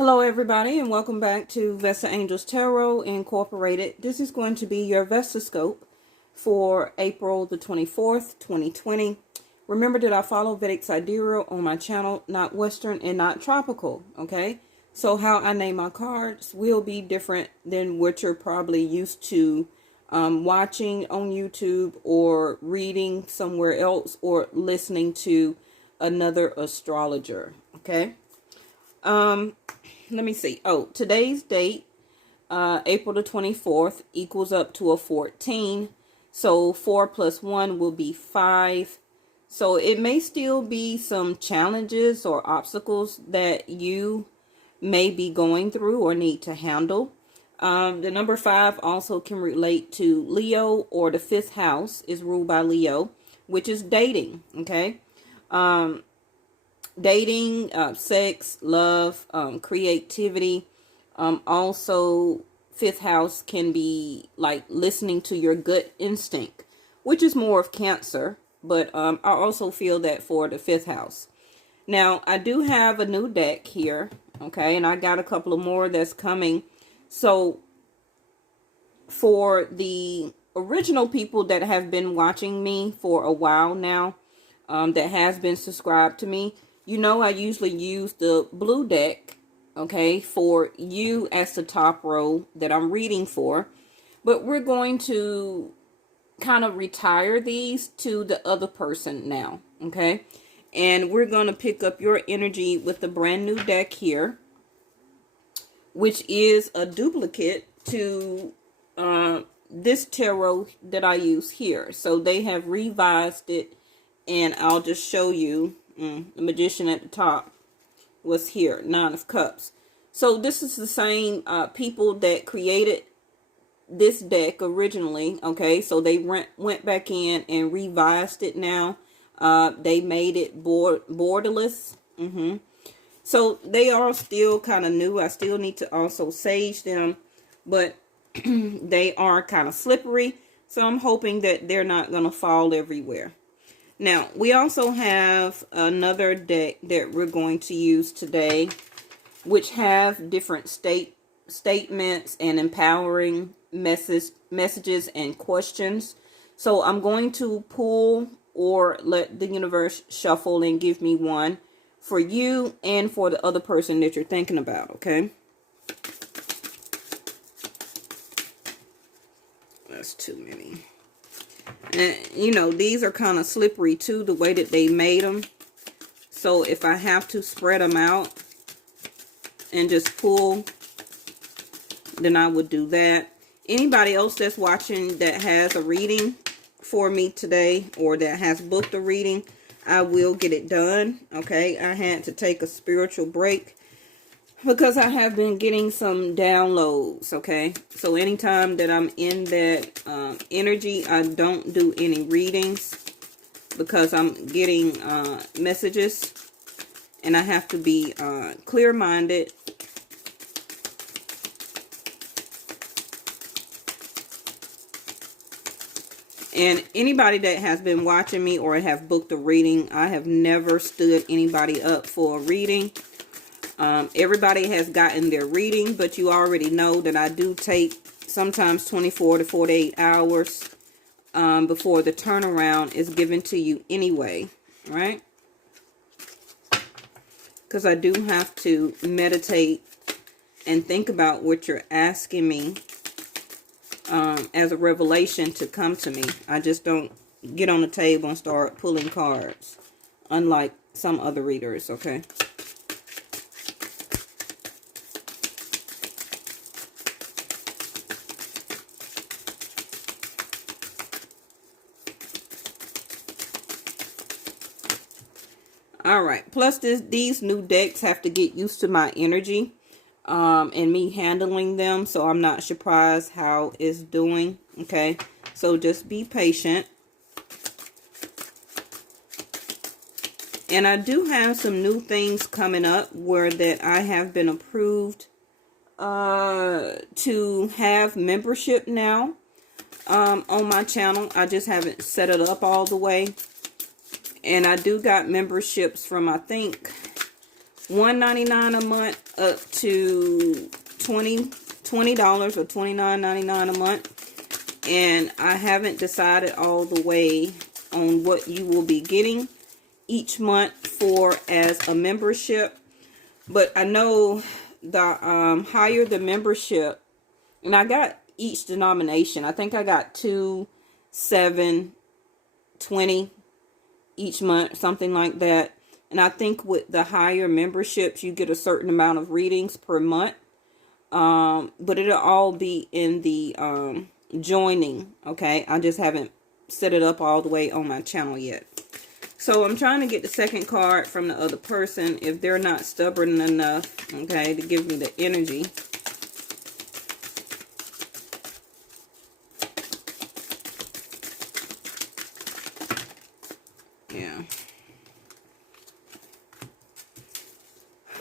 Hello everybody and welcome back to Vesta Angels Tarot Incorporated. This is going to be your Vestascope for April the 24th, 2020. Remember that I follow Vedic Sidereal on my channel, not Western and not tropical, okay? So how I name my cards will be different than what you're probably used to watching on YouTube or reading somewhere else or listening to another astrologer, okay? Let me see. Oh, today's date, April the 24th, equals up to a 14. So 4 plus 1 will be 5. So it may still be some challenges or obstacles that you may be going through or need to handle. The number 5 also can relate to Leo, or the 5th house is ruled by Leo, which is dating, okay? Dating, sex, love, creativity. Also, 5th house can be like listening to your gut instinct, which is more of Cancer. But I also feel that for the 5th house. Now, I do have a new deck here, okay? And I got a couple of more that's coming. So, for the original people that have been watching me for a while now, that has been subscribed to me, you know I usually use the blue deck, okay, for you as the top row that I'm reading for. But we're going to kind of retire these to the other person now, okay? And we're going to pick up your energy with the brand new deck here, which is a duplicate to this tarot that I use here. So they have revised it, and I'll just show you. The Magician at the top was here, 9 of Cups. So this is the same people that created this deck originally, okay? So they went back in and revised it now. They made it borderless. So they are still kind of new. I still need to also sage them, but they are kind of slippery. So I'm hoping that they're not going to fall everywhere. Now, we also have another deck that we're going to use today, which have different statements and empowering messages and questions. So I'm going to pull or let the universe shuffle and give me one for you and for the other person that you're thinking about, okay? That's too many. And, you know, these are kind of slippery, too, the way that they made them. So, if I have to spread them out and just pull, then I would do that. Anybody else that's watching that has a reading for me today, or that has booked a reading, I will get it done, okay? I had to take a spiritual break because I have been getting some downloads, okay? So anytime that I'm in that energy, I don't do any readings because I'm getting messages, and I have to be clear-minded. And anybody that has been watching me or have booked a reading, I have never stood anybody up for a reading. Everybody has gotten their reading, but you already know that I do take sometimes 24 to 48 hours before the turnaround is given to you anyway, right? Because I do have to meditate and think about what you're asking me as a revelation to come to me. I just don't get on the table and start pulling cards, unlike some other readers, okay? All right. Plus, these new decks have to get used to my energy and me handling them. So I'm not surprised how it's doing. Okay. So just be patient. And I do have some new things coming up where that I have been approved to have membership now on my channel. I just haven't set it up all the way. And I do got memberships from, I think, $1.99 a month up to $20 or $29.99 a month. And I haven't decided all the way on what you will be getting each month for as a membership. But I know the higher the membership, and I got each denomination. I think I got 2, 7, 20 each month, something like that. And I think with the higher memberships, you get a certain amount of readings per month. But it'll all be in the joining. Okay, I just haven't set it up all the way on my channel yet. So I'm trying to get the second card from the other person if they're not stubborn enough, okay, to give me the energy. Yeah.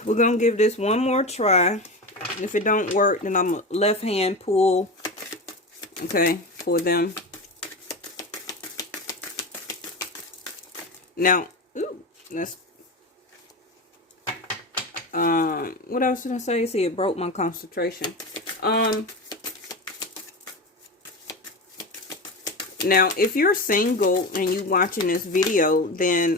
We're going to give this one more try. If it don't work, then I'm a left hand pull, okay, for them. Now, ooh, that's, what else did I say? See, it broke my concentration. Now, if you're single and you watching this video, then,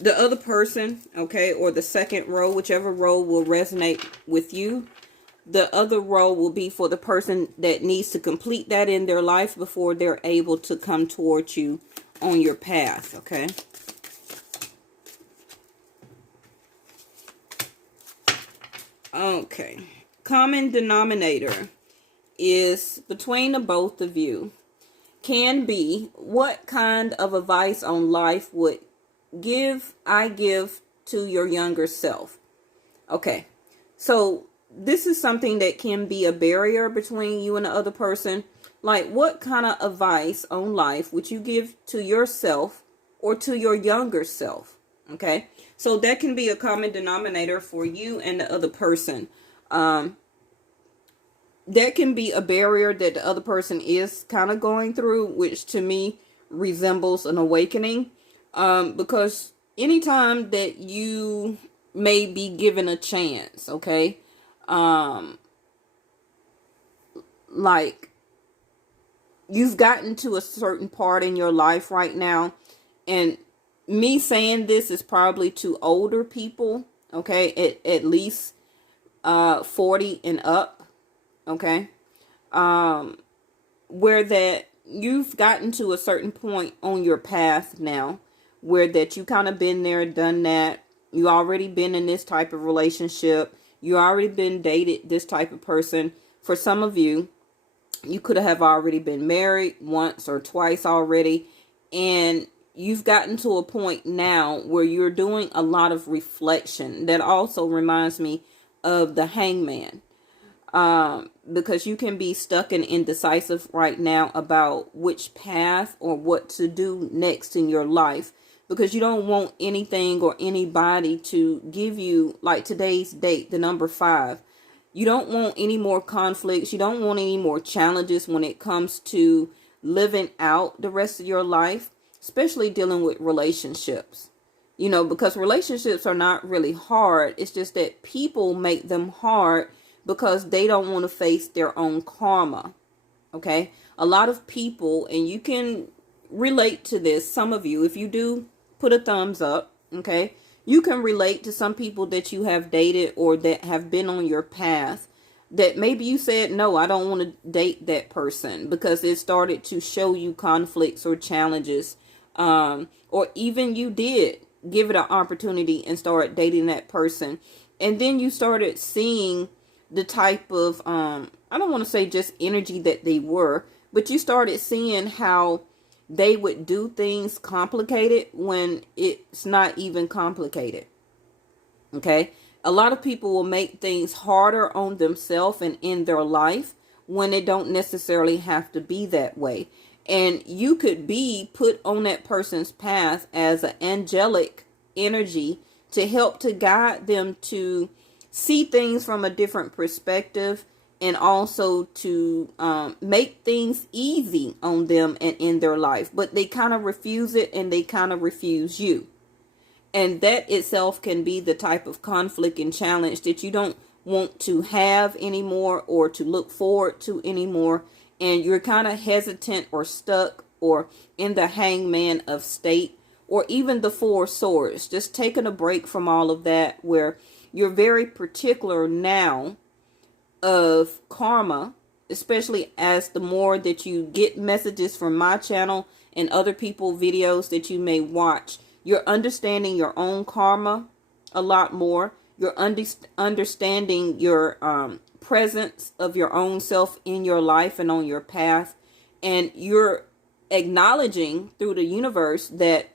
the other person, okay, or the second row, whichever row will resonate with you, the other row will be for the person that needs to complete that in their life before they're able to come towards you on your path, okay? Okay. Common denominator is between the both of you can be, what kind of advice on life would I give to your younger self? Okay. So this is something that can be a barrier between you and the other person. Like, what kind of advice on life would you give to yourself or to your younger self? Okay, so that can be a common denominator for you and the other person. That can be a barrier that the other person is kind of going through, which to me resembles an awakening. Because anytime that you may be given a chance, okay, like you've gotten to a certain part in your life right now, and me saying this is probably to older people, okay, at least 40 and up, okay, where that you've gotten to a certain point on your path now, where that you kind of been there, done that. You already been in this type of relationship. You already been dated this type of person. For some of you, you could have already been married once or twice already. And you've gotten to a point now where you're doing a lot of reflection. That also reminds me of the Hangman. Because you can be stuck and indecisive right now about which path or what to do next in your life. Because you don't want anything or anybody to give you, like today's date, the number 5. You don't want any more conflicts. You don't want any more challenges when it comes to living out the rest of your life, especially dealing with relationships. You know, because relationships are not really hard. It's just that people make them hard because they don't want to face their own karma. Okay? A lot of people, and you can relate to this, some of you, if you do, put a thumbs up, okay? You can relate to some people that you have dated or that have been on your path that maybe you said, no, I don't want to date that person because it started to show you conflicts or challenges. Or even you did give it an opportunity and start dating that person. And then you started seeing the type of, I don't want to say just energy that they were, but you started seeing how they would do things complicated when it's not even complicated. Okay? A lot of people will make things harder on themselves and in their life when it don't necessarily have to be that way. And you could be put on that person's path as an angelic energy to help to guide them to see things from a different perspective, and also to make things easy on them and in their life. But they kind of refuse it, and they kind of refuse you. And that itself can be the type of conflict and challenge that you don't want to have anymore or to look forward to anymore. And you're kind of hesitant or stuck or in the hangman of state or even the four swords. Just taking a break from all of that, where you're very particular now of karma, especially as the more that you get messages from my channel and other people videos that you may watch, you're understanding your own karma a lot more. You're understanding your presence of your own self in your life and on your path. And you're acknowledging through the universe that,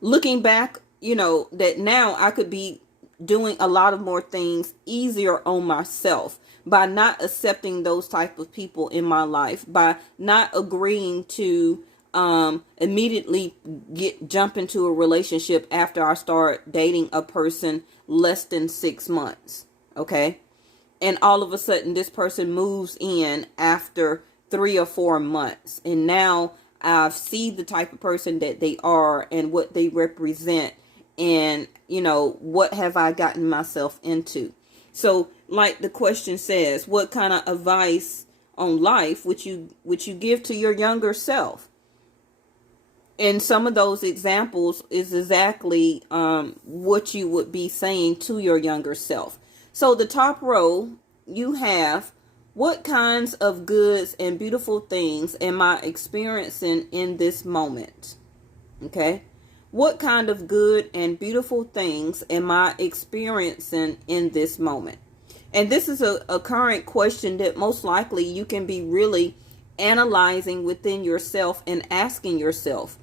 looking back, that now I could be doing a lot of more things easier on myself by not accepting those type of people in my life, by not agreeing to immediately jump into a relationship after I start dating a person less than 6 months. Okay. And all of a sudden this person moves in after 3 or 4 months. And now I see the type of person that they are and what they represent. And, what have I gotten myself into? So like the question says, what kind of advice on life would you give to your younger self? And some of those examples is exactly what you would be saying to your younger self. So the top row, you have, what kinds of goods and beautiful things am I experiencing in this moment? Okay. What kind of good and beautiful things am I experiencing in this moment? And this is a current question that most likely you can be really analyzing within yourself and asking yourself,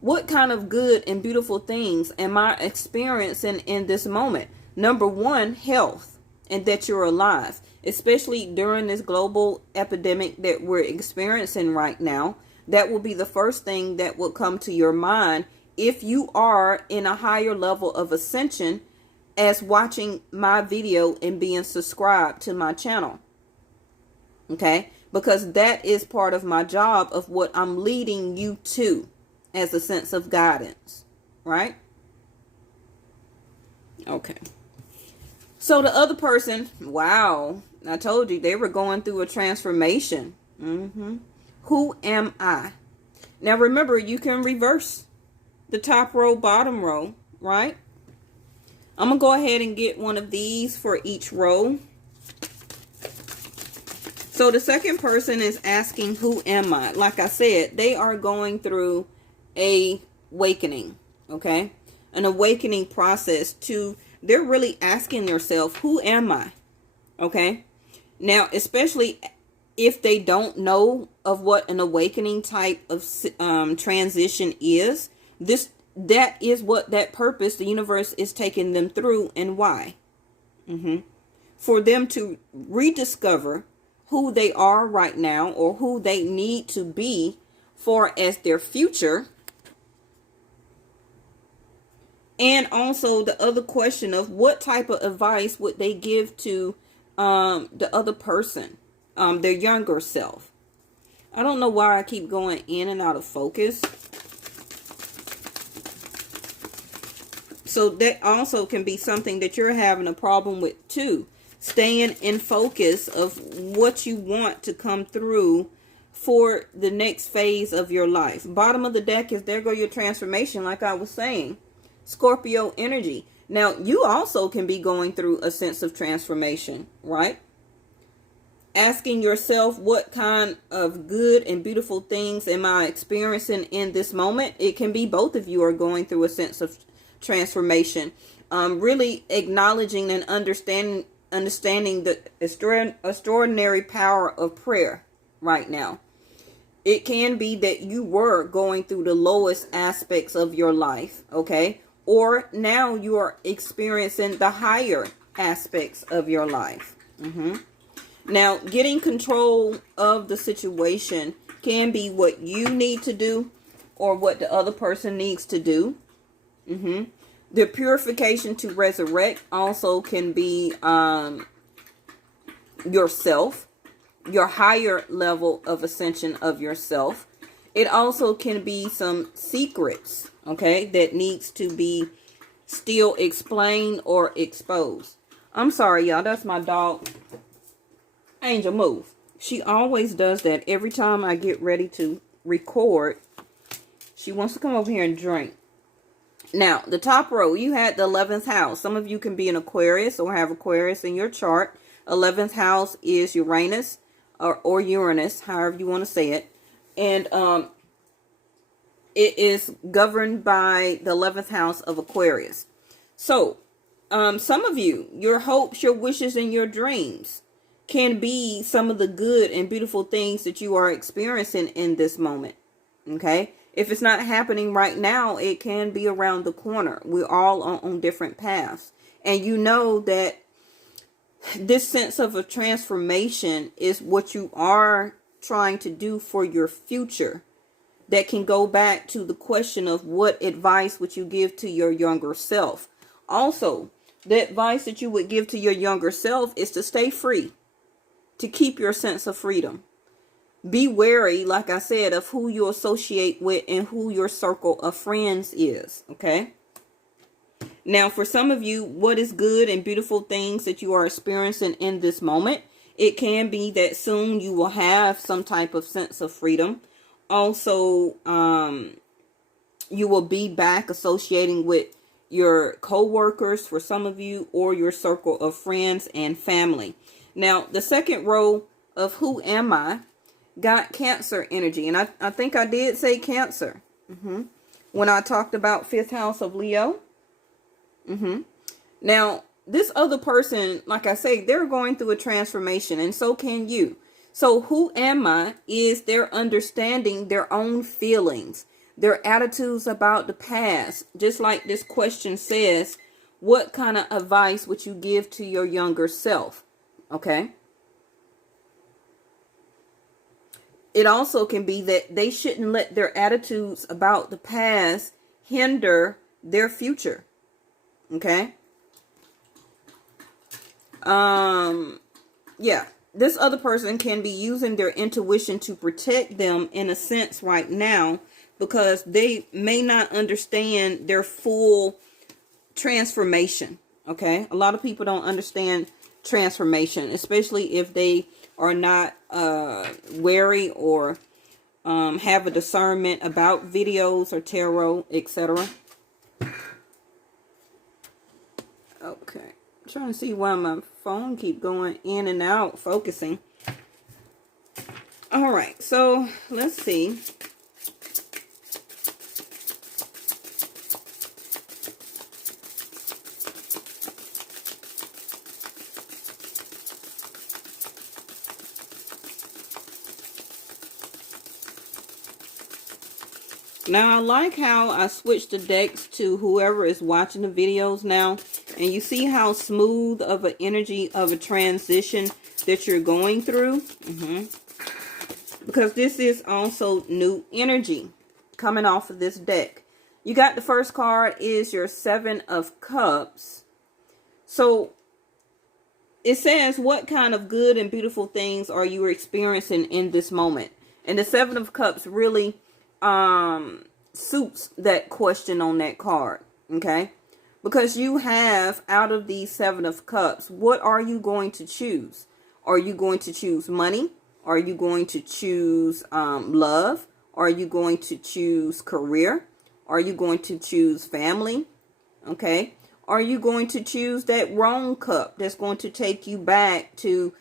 what kind of good and beautiful things am I experiencing in this moment? Number one, health, and that you're alive, especially during this global epidemic that we're experiencing right now. That will be the first thing that will come to your mind if you are in a higher level of ascension as watching my video and being subscribed to my channel. Okay? Because that is part of my job of what I'm leading you to as a sense of guidance. Right? Okay. So the other person, wow, I told you they were going through a transformation. Who am I? Now remember, you can reverse the top row, bottom row, right? I'm going to go ahead and get one of these for each row. So the second person is asking, who am I? Like I said, they are going through a awakening, okay? An awakening process they're really asking themselves, who am I? Okay? Now, especially if they don't know of what an awakening type of transition is, that is what that purpose the universe is taking them through, and why. For them to rediscover who they are right now, or who they need to be for as their future. And also the other question of what type of advice would they give to the other person, their younger self. I don't know why I keep going in and out of focus. So that also can be something that you're having a problem with too. Staying in focus of what you want to come through for the next phase of your life. Bottom of the deck is there go your transformation, like I was saying. Scorpio energy. Now, you also can be going through a sense of transformation, right? Asking yourself, what kind of good and beautiful things am I experiencing in this moment? It can be both of you are going through a sense of transformation. Really acknowledging and understanding the extraordinary power of prayer right now. It can be that you were going through the lowest aspects of your life, okay? Or now you are experiencing the higher aspects of your life. Now, getting control of the situation can be what you need to do or what the other person needs to do. The purification to resurrect also can be yourself, your higher level of ascension of yourself. It also can be some secrets, okay, that needs to be still explained or exposed. I'm sorry, y'all. That's my dog. Angel, move. She always does that every time I get ready to record. She wants to come over here and drink. Now, the top row, you had the 11th house. Some of you can be an Aquarius or have Aquarius in your chart. 11th house is Uranus or Uranus, however you want to say it. And it is governed by the 11th house of Aquarius. So, some of you, your hopes, your wishes, and your dreams can be some of the good and beautiful things that you are experiencing in this moment. Okay? If it's not happening right now, it can be around the corner. We're all on different paths. And you know that this sense of a transformation is what you are trying to do for your future. That can go back to the question of what advice would you give to your younger self. Also, the advice that you would give to your younger self is to stay free, to keep your sense of freedom. Be wary, like I said, of who you associate with and who your circle of friends is, okay? Now, for some of you, what is good and beautiful things that you are experiencing in this moment? It can be that soon you will have some type of sense of freedom. Also, you will be back associating with your co-workers for some of you, or your circle of friends and family. Now, the second row of who am I got Cancer energy. And I think I did say Cancer when I talked about 5th house of Leo. Now, this other person, like I say, they're going through a transformation, and so can you. So who am I is their understanding their own feelings, their attitudes about the past. Just like this question says, what kind of advice would you give to your younger self? Okay. It also can be that they shouldn't let their attitudes about the past hinder their future. Okay. Yeah. This other person can be using their intuition to protect them in a sense right now, because they may not understand their full transformation. Okay. A lot of people don't understand transformation, especially if they are not wary or have a discernment about videos or tarot, etc. Okay, I'm trying to see why my phone keep going in and out focusing. All right, so let's see. Now, I like how I switched the decks to whoever is watching the videos now. And you see how smooth of an energy of a transition that you're going through. Because this is also new energy coming off of this deck. You got the first card is your 7 of Cups. So it says, what kind of good and beautiful things are you experiencing in this moment? And the 7 of Cups really suits that question on that card. Okay. Because you have, out of these 7 of Cups, what are you going to choose? Are you going to choose money? Are you going to choose love? Are you going to choose career? Are you going to choose family? Okay. Are you going to choose that wrong cup that's going to take you back to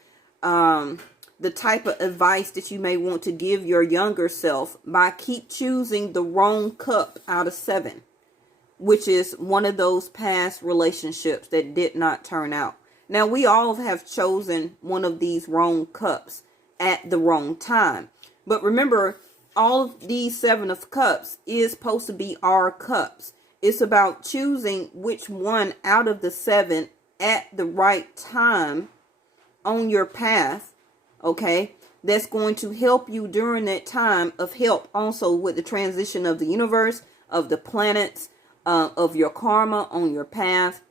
the type of advice that you may want to give your younger self by keep choosing the wrong cup out of 7? Which is one of those past relationships that did not turn out. Now, we all have chosen one of these wrong cups at the wrong time. But remember, all of these 7 of Cups is supposed to be our cups. It's about choosing which one out of the 7 at the right time on your path, okay? That's going to help you during that time of help also with the transition of the universe, of the planets, of your karma on your path.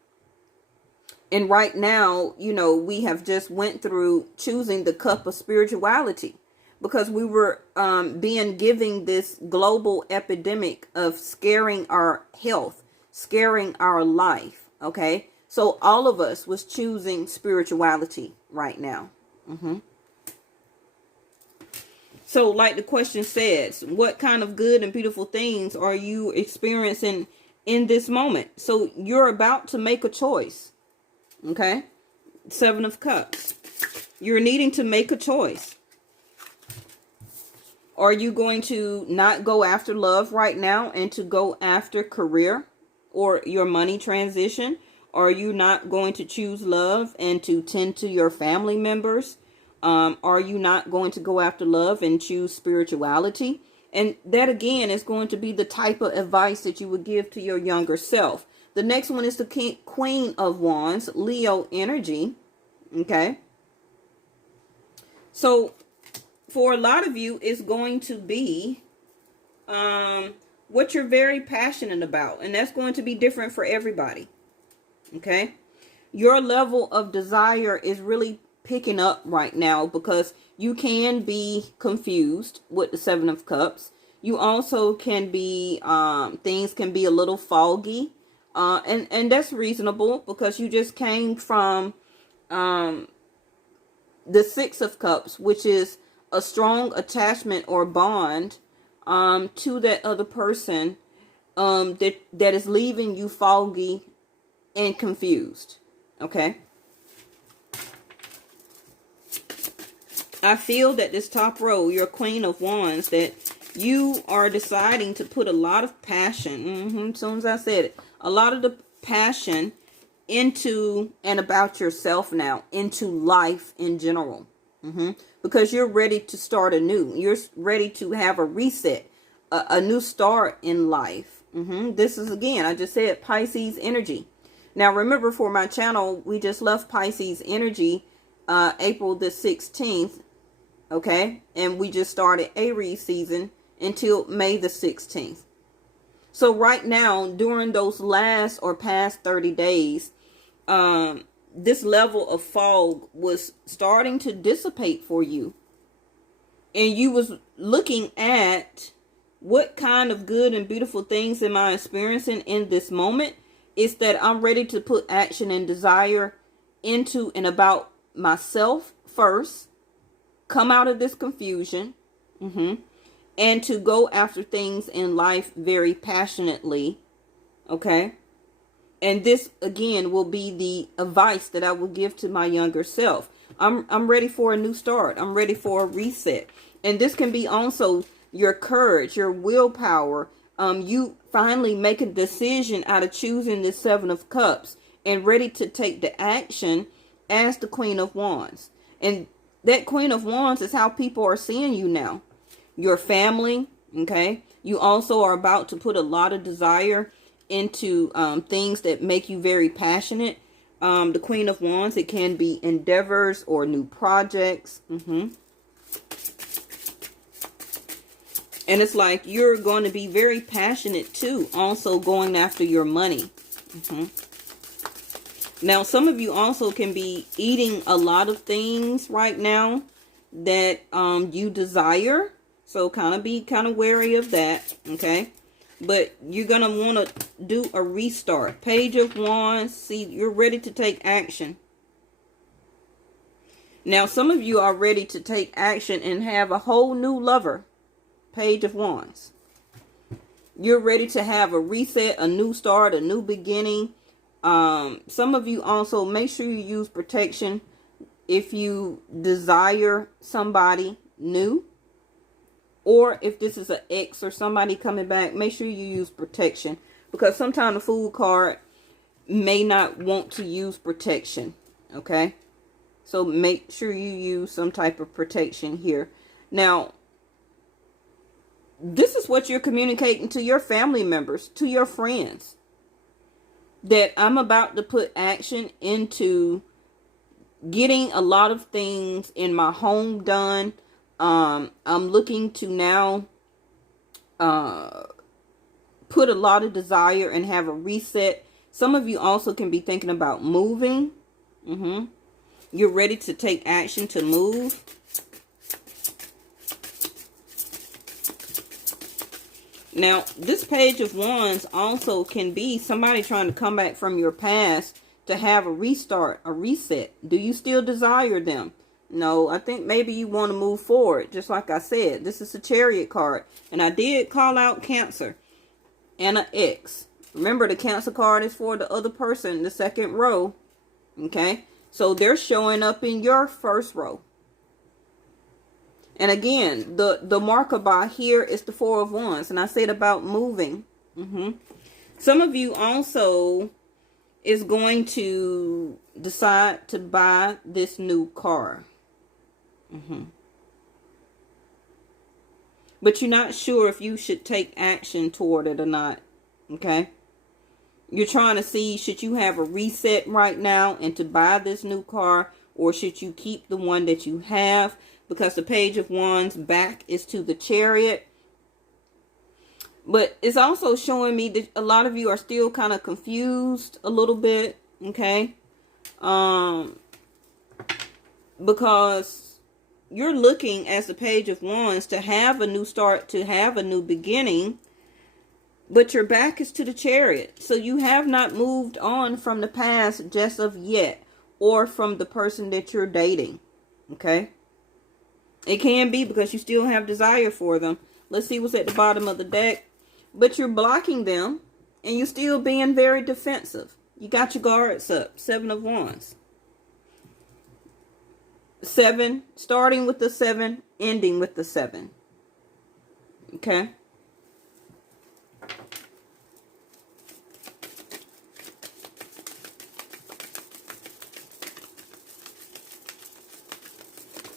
And right now, you know, we have just went through choosing the cup of spirituality, because we were being given this global epidemic of scaring our health, scaring our life. Okay, so all of us was choosing spirituality right now. So like the question says, what kind of good and beautiful things are you experiencing in this moment? So you're about to make a choice. Okay, Seven of Cups. You're needing to make a choice. Are you going to not go after love right now and to go after career or your money transition? Are you not going to choose love and to tend to your family members? Are you not going to go after love and choose spirituality? And that again is going to be the type of advice that you would give to your younger self. The next one is the Queen of Wands, Leo energy. Okay. So for a lot of you, it's going to be what you're very passionate about. And that's going to be different for everybody. Okay. Your level of desire is really picking up right now because you can be confused with the Seven of Cups. You also can be, things can be a little foggy. And that's reasonable because you just came from the Six of Cups, which is a strong attachment or bond to that other person that is leaving you foggy and confused. Okay. I feel that this top row, your Queen of Wands, that you are deciding to put a lot of passion, as soon as I said it, a lot of the passion into and about yourself now, into life in general. Because you're ready to start anew. You're ready to have a reset, a new start in life. This is, again, I just said Pisces energy. Now, remember, for my channel, we just left Pisces energy April the 16th. Okay. And we just started Aries season until May the 16th. So right now, during those last or past 30 days, this level of fog was starting to dissipate for you. And you was looking at what kind of good and beautiful things am I experiencing in this moment. It's that I'm ready to put action and desire into and about myself first. Come out of this confusion. And to go after things in life very passionately. Okay. And this, again, will be the advice that I will give to my younger self. I'm ready for a new start. I'm ready for a reset. And this can be also your courage, your willpower. You finally make a decision out of choosing the Seven of Cups and ready to take the action as the Queen of Wands. And that Queen of Wands is how people are seeing you now. Your family, okay? You also are about to put a lot of desire into things that make you very passionate. The Queen of Wands, it can be endeavors or new projects. And it's like you're going to be very passionate too, also going after your money. Now, some of you also can be eating a lot of things right now that you desire. So be kind of wary of that, okay? But you're going to want to do a restart. Page of Wands. See, you're ready to take action. Now, some of you are ready to take action and have a whole new lover. Page of Wands. You're ready to have a reset, a new start, a new beginning. Some of you also, make sure you use protection if you desire somebody new. Or if this is an ex or somebody coming back, make sure you use protection. Because sometimes the Fool card may not want to use protection. Okay? So make sure you use some type of protection here. Now, this is what you're communicating to your family members, to your friends. That I'm about to put action into getting a lot of things in my home done. I'm looking to now put a lot of desire and have a reset. Some of you also can be thinking about moving. You're ready to take action to move. Now, this Page of Wands also can be somebody trying to come back from your past to have a restart, a reset. Do you still desire them? No, I think maybe you want to move forward. Just like I said, this is a Chariot card. And I did call out Cancer and an X. Remember, the Cancer card is for the other person, the second row. Okay? So they're showing up in your first row. And again, the marker by here is the Four of Wands. And I said about moving. Some of you also is going to decide to buy this new car. But you're not sure if you should take action toward it or not. Okay? You're trying to see, should you have a reset right now and to buy this new car, or should you keep the one that you have? Because the Page of Wands back is to the Chariot. But it's also showing me that a lot of you are still kind of confused a little bit. Okay? Because you're looking as the Page of Wands to have a new start, to have a new beginning. But your back is to the Chariot. So you have not moved on from the past just of yet. Or from the person that you're dating. Okay? It can be because you still have desire for them. Let's see what's at the bottom of the deck. But you're blocking them. And you're still being very defensive. You got your guards up. Seven of Wands. 7. Starting with the 7. Ending with the 7. Okay?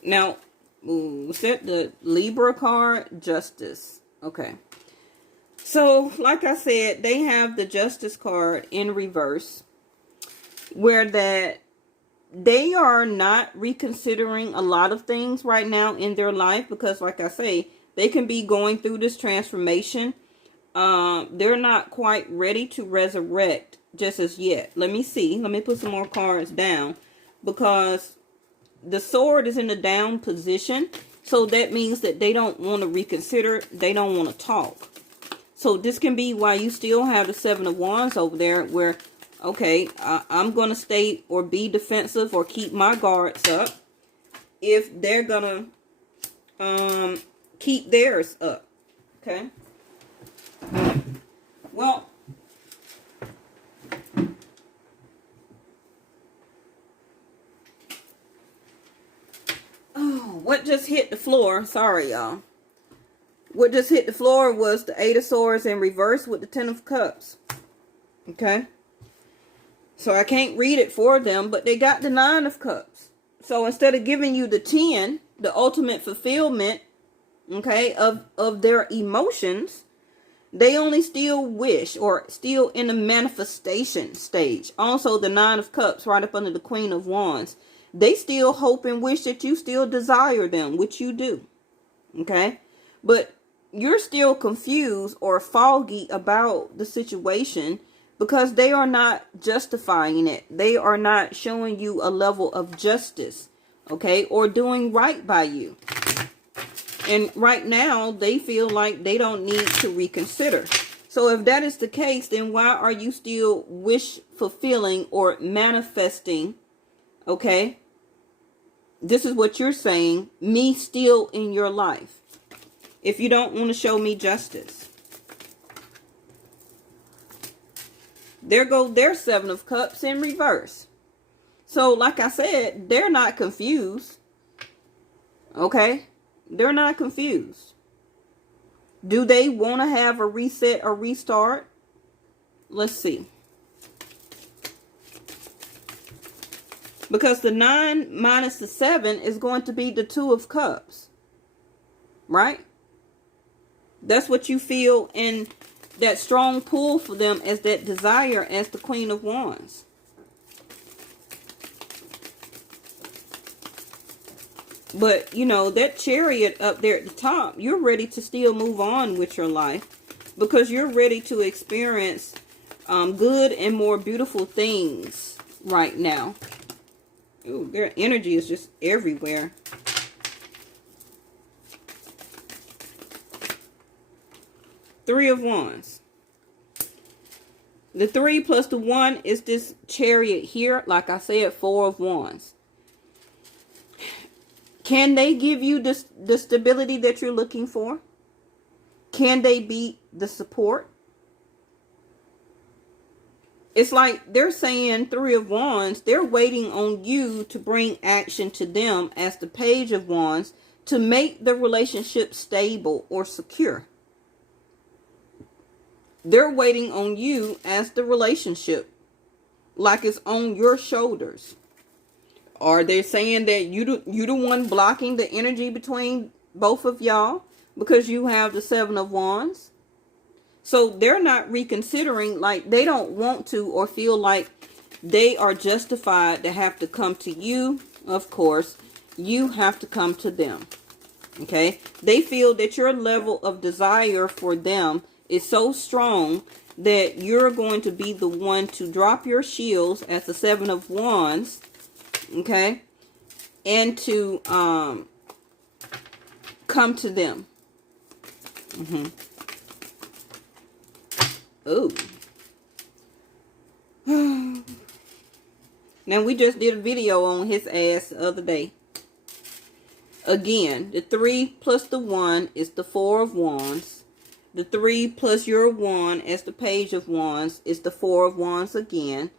Now, set the Libra card, Justice. Okay. So, like I said, they have the Justice card in reverse. Where that they are not reconsidering a lot of things right now in their life. Because, like I say, they can be going through this transformation. They're not quite ready to resurrect just as yet. Let me see. Let me put some more cards down. Because the Sword is in the down position. So that means that they don't want to reconsider. They don't want to talk. So this can be why you still have the Seven of Wands over there. Where, okay, I'm going to stay or be defensive or keep my guards up. If they're going to keep theirs up. Okay. Well, what just hit the floor? Sorry, y'all. What just hit the floor was the Eight of Swords in reverse with the Ten of Cups. Okay. So I can't read it for them, but they got the Nine of Cups. So instead of giving you the 10, the ultimate fulfillment, okay, of their emotions, they only still wish or still in the manifestation stage. Also, the Nine of Cups right up under the Queen of Wands. They still hope and wish that you still desire them, which you do. Okay? But you're still confused or foggy about the situation because they are not justifying it. They are not showing you a level of justice, okay, or doing right by you. And right now, they feel like they don't need to reconsider. So if that is the case, then why are you still wish fulfilling or manifesting, okay? This is what you're saying, me still in your life. If you don't want to show me justice. There go their Seven of Cups in reverse. So, like I said, they're not confused. Okay? They're not confused. Do they want to have a reset or restart? Let's see. Because the 9 minus the 7 is going to be the Two of Cups. Right? That's what you feel in that strong pull for them as that desire as the Queen of Wands. But, you know, that Chariot up there at the top, you're ready to still move on with your life. Because you're ready to experience good and more beautiful things right now. Ooh, their energy is just everywhere. Three of Wands. The 3 plus the 1 is this Chariot here. Like I said, 4 of Wands. Can they give you the stability that you're looking for? Can they be the support? It's like they're saying 3 of Wands, they're waiting on you to bring action to them as the Page of Wands to make the relationship stable or secure. They're waiting on you as the relationship, like it's on your shoulders. Are they saying that you the one blocking the energy between both of y'all because you have the 7 of Wands? So they're not reconsidering, like they don't want to or feel like they are justified to have to come to you. Of course, you have to come to them. Okay? They feel that your level of desire for them is so strong that you're going to be the one to drop your shields as the 7 of Wands. Okay? And to come to them. Oh. Now, we just did a video on his ass the other day. Again, the 3 plus the 1 is the 4 of Wands. The 3 plus your 1 as the Page of Wands is the 4 of Wands again.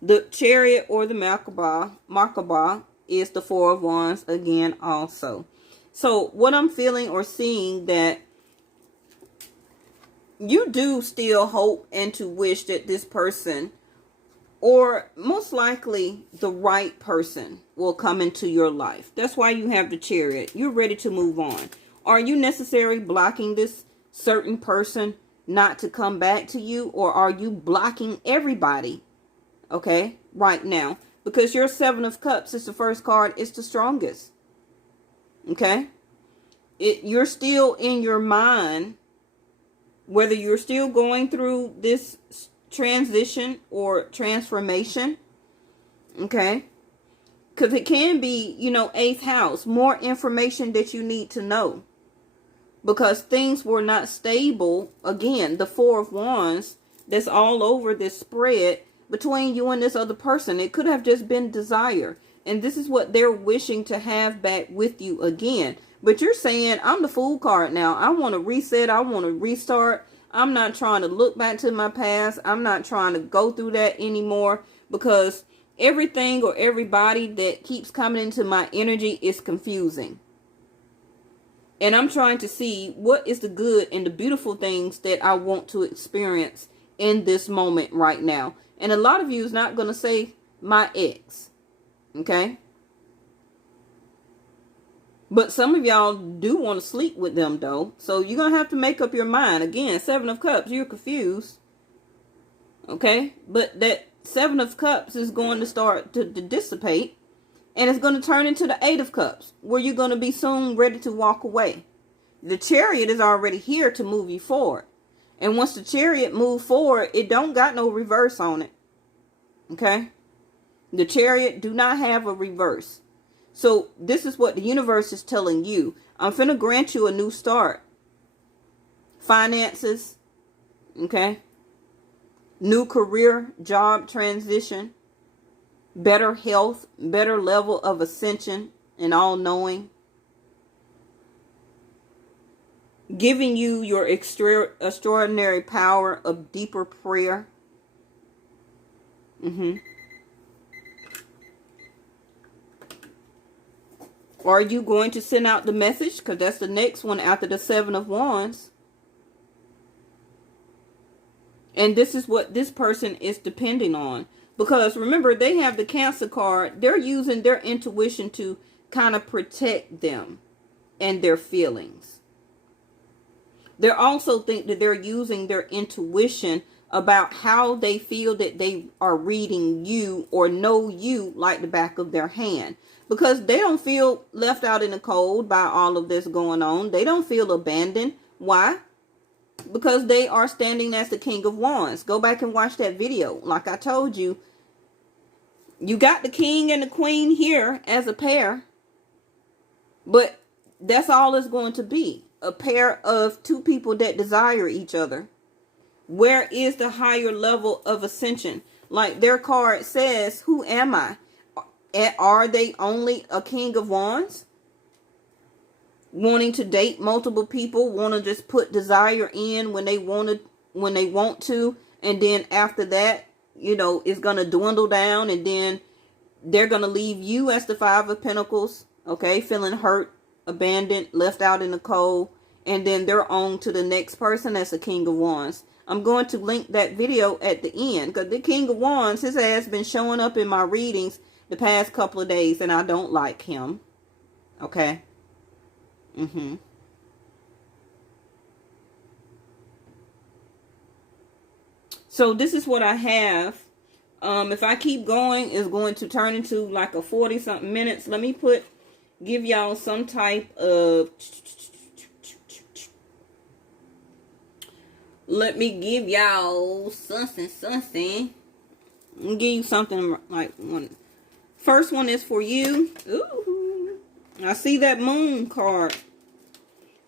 The Chariot or the Merkaba is the 4 of Wands again also. So, what I'm feeling or seeing that you do still hope and to wish that this person, or most likely the right person, will come into your life. That's why you have the Chariot. You're ready to move on. Are you necessarily blocking this certain person not to come back to you? Or are you blocking everybody? Okay, right now. Because your 7 of Cups is the first card. It's the strongest. Okay? You're still in your mind, whether you're still going through this transition or transformation, okay? Because it can be, 8th house, more information that you need to know. Because things were not stable. Again, the 4 of Wands, that's all over this spread between you and this other person. It could have just been desire. And this is what they're wishing to have back with you again. But you're saying, I'm the Fool card now. I want to reset. I want to restart. I'm not trying to look back to my past. I'm not trying to go through that anymore. Because everything or everybody that keeps coming into my energy is confusing. And I'm trying to see what is the good and the beautiful things that I want to experience in this moment right now. And a lot of you is not going to say my ex. Okay? But some of y'all do want to sleep with them, though. So you're going to have to make up your mind. Again, 7 of Cups, you're confused. Okay? But that 7 of Cups is going to start to dissipate. And it's going to turn into the 8 of Cups, where you're going to be soon ready to walk away. The Chariot is already here to move you forward. And once the Chariot moves forward, it don't got no reverse on it. Okay? The Chariot do not have a reverse. So this is what the universe is telling you. I'm finna grant you a new start. Finances. Okay? New career, job transition. Better health, better level of ascension and all-knowing. Giving you your extraordinary power of deeper prayer. Are you going to send out the message? Because that's the next one after the 7 of Wands. And this is what this person is depending on. Because remember, they have the Cancer card. They're using their intuition to kind of protect them and their feelings. They also think that they're using their intuition about how they feel that they are reading you or know you like the back of their hand. Because they don't feel left out in the cold by all of this going on. They don't feel abandoned. Why? Because they are standing as the King of Wands. Go back and watch that video. Like I told you, you got the King and the Queen here as a pair. But that's all it's going to be. a pair of two people that desire each other. Where is the higher level of ascension? Like their card says, who am I? Are they only a King of Wands? Wanting to date multiple people, want to just put desire in when they want to, and then after that, it's going to dwindle down, and then they're going to leave you as the Five of Pentacles, okay, feeling hurt, abandoned, left out in the cold, and then they're on to the next person that's a King of Wands. I'm going to link that video at the end, because the King of Wands, his ass been showing up in my readings the past couple of days, and I don't like him, okay? So this is what I have. If I keep going, it's going to turn into like a 40-something minutes. Let me give y'all some type of... Let me give y'all something. I'll give you something like one. First one is for you. Ooh. I see that moon card.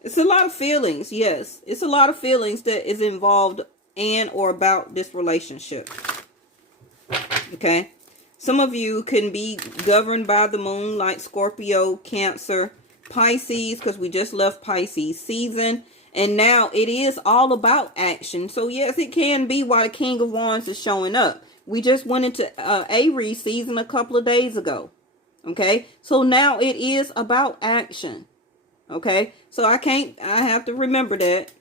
It's a lot of feelings. Yes. It's a lot of feelings that is involved in or about this relationship. Okay. Some of you can be governed by the moon, like Scorpio, Cancer, Pisces, because we just left Pisces season. And now it is all about action. So yes, it can be why the King of Wands is showing up. We just went into Aries season a couple of days ago. Okay. So now it is about action. Okay. So I have to remember that.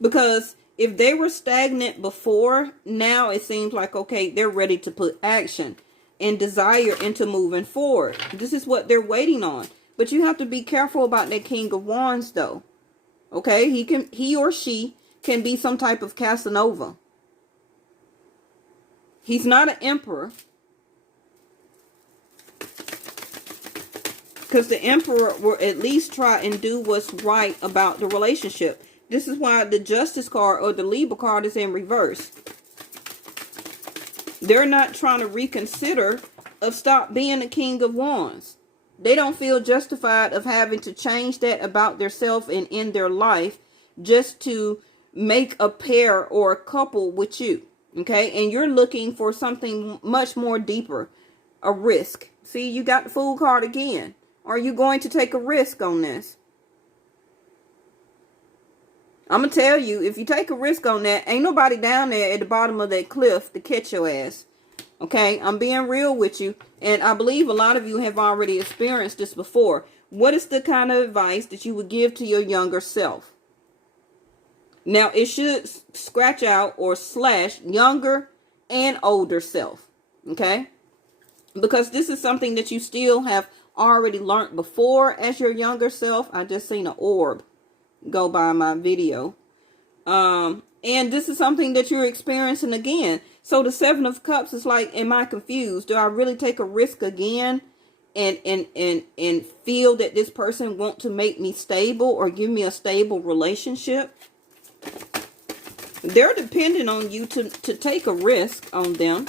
Because if they were stagnant before, now it seems like, okay, they're ready to put action and desire into moving forward. This is what they're waiting on. But you have to be careful about that King of Wands though. Okay, he or she can be some type of Casanova. He's not an emperor. Because the emperor will at least try and do what's right about the relationship. This is why the Justice card or the Libra card is in reverse. They're not trying to reconsider of stop being the King of Wands. They don't feel justified of having to change that about themselves and in their life just to make a pair or a couple with you. Okay. And you're looking for something much more deeper, a risk. See, you got the Fool card again. Are you going to take a risk on this? I'm going to tell you, if you take a risk on that, ain't nobody down there at the bottom of that cliff to catch your ass. Okay, I'm being real with you. And I believe a lot of you have already experienced this before. What is the kind of advice that you would give to your younger self? Now, it should scratch out or slash younger and older self. Okay? Because this is something that you still have already learned before as your younger self. I just seen an orb go by my video. And this is something that you're experiencing again. So the Seven of Cups is like, am I confused? Do I really take a risk again and feel that this person want to make me stable or give me a stable relationship? They're depending on you to take a risk on them.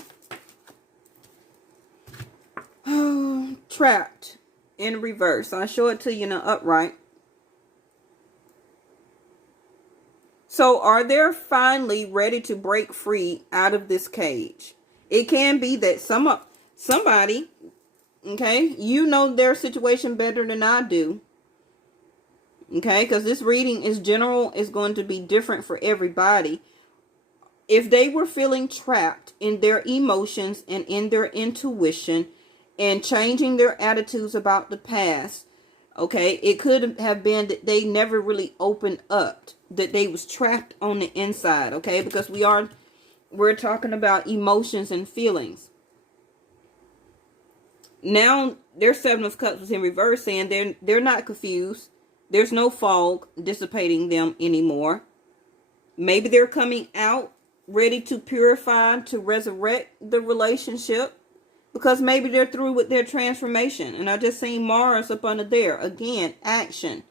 Oh, trapped in reverse. I'll show it to you in the upright. So are they finally ready to break free out of this cage? It can be that somebody, okay, you know their situation better than I do. Okay, because this reading is general, is going to be different for everybody. If they were feeling trapped in their emotions and in their intuition and changing their attitudes about the past, okay, it could have been that they never really opened up, that they was trapped on the inside, okay, because we're talking about emotions and feelings. Now their Seven of Cups was in reverse, saying they're not confused. There's no fog dissipating them anymore. Maybe they're coming out ready to purify, to resurrect the relationship. Because maybe they're through with their transformation. And I just seen Mars up under there. Again, action.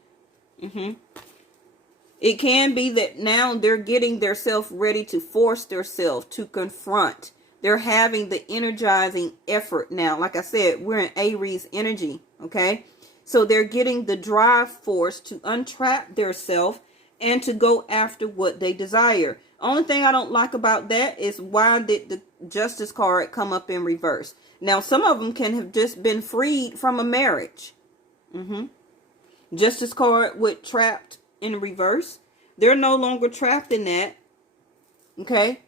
It can be that now they're getting themselves ready to force themselves to confront. They're having the energizing effort now. Like I said, we're in Aries energy. Okay. So they're getting the drive force to untrap their self and to go after what they desire. Only thing I don't like about that is, why did the Justice card come up in reverse? Now, some of them can have just been freed from a marriage. Justice card with trapped in reverse. They're no longer trapped in that. Okay?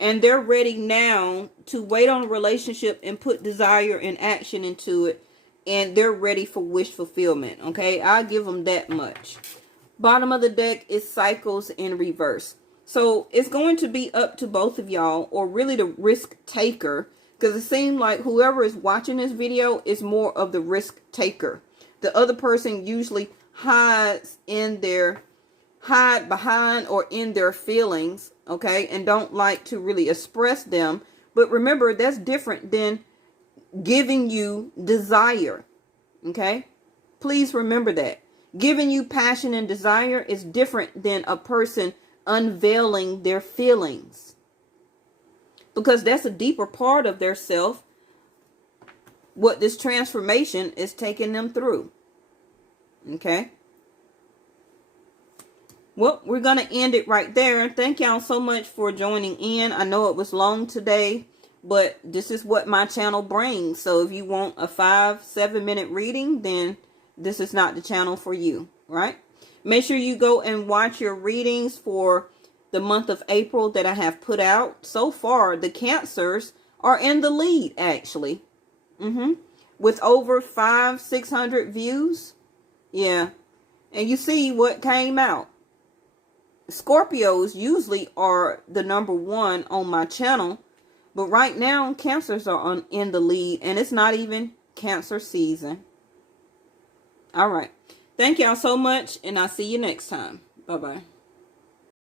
And they're ready now to wait on a relationship and put desire and action into it. And they're ready for wish fulfillment. Okay? I'll give them that much. Bottom of the deck is cycles in reverse. So it's going to be up to both of y'all, or really the risk taker. Because it seems like whoever is watching this video is more of the risk taker. The other person usually hide behind or in their feelings, okay, and don't like to really express them. But remember, that's different than giving you desire, okay? Please remember that. Giving you passion and desire is different than a person unveiling their feelings, because that's a deeper part of their self, what this transformation is taking them through. Okay. Well, we're going to end it right there. Thank y'all so much for joining in. I know it was long today, but this is what my channel brings. So if you want a 5-7 minute reading, then this is not the channel for you, right? Make sure you go and watch your readings for the month of April that I have put out. So far, the Cancers are in the lead, actually. With over 500-600 views. Yeah. And you see what came out. Scorpios usually are the #1 on my channel. But right now, Cancers are in the lead. And it's not even Cancer season. All right. Thank y'all so much. And I'll see you next time. Bye-bye.